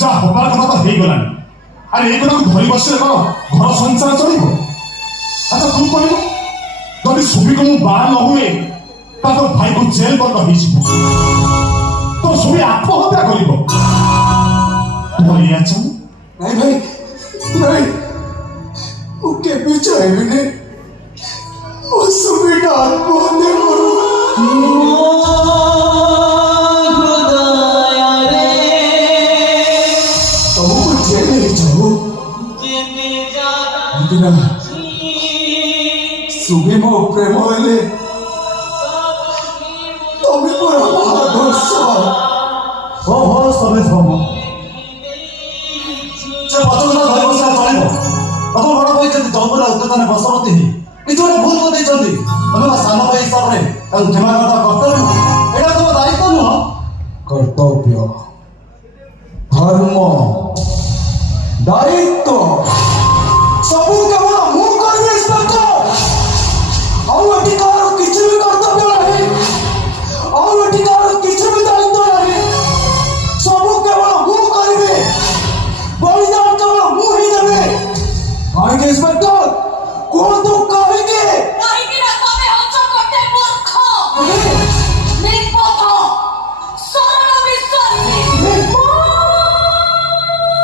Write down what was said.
जा हबार कथा तो हो गलानी अरे ये धरी बसले कौन घर संसार चलो। अच्छा तू कह जदि सुमी को बाहा न हुए तो भाई को जेल बंद हो तो सुमी आत्महत्या कर नहीं भाई नहीं ओके पीछे ने सुमी का आत्महत्या करो सुमी मो प्रेम हेले तुम्हें पूरा महादर्श हो हो सबे सब से पचना भाई बसला चलो अब बड़ भाई जब जंगल उद्यतन बसवती किसी भूल कर देछंती हम सान भाई हिसाब रे क्षमा करता कर्तव्य एटा तो दायित्व नुह कर्तव्य धर्म दायित्व सबू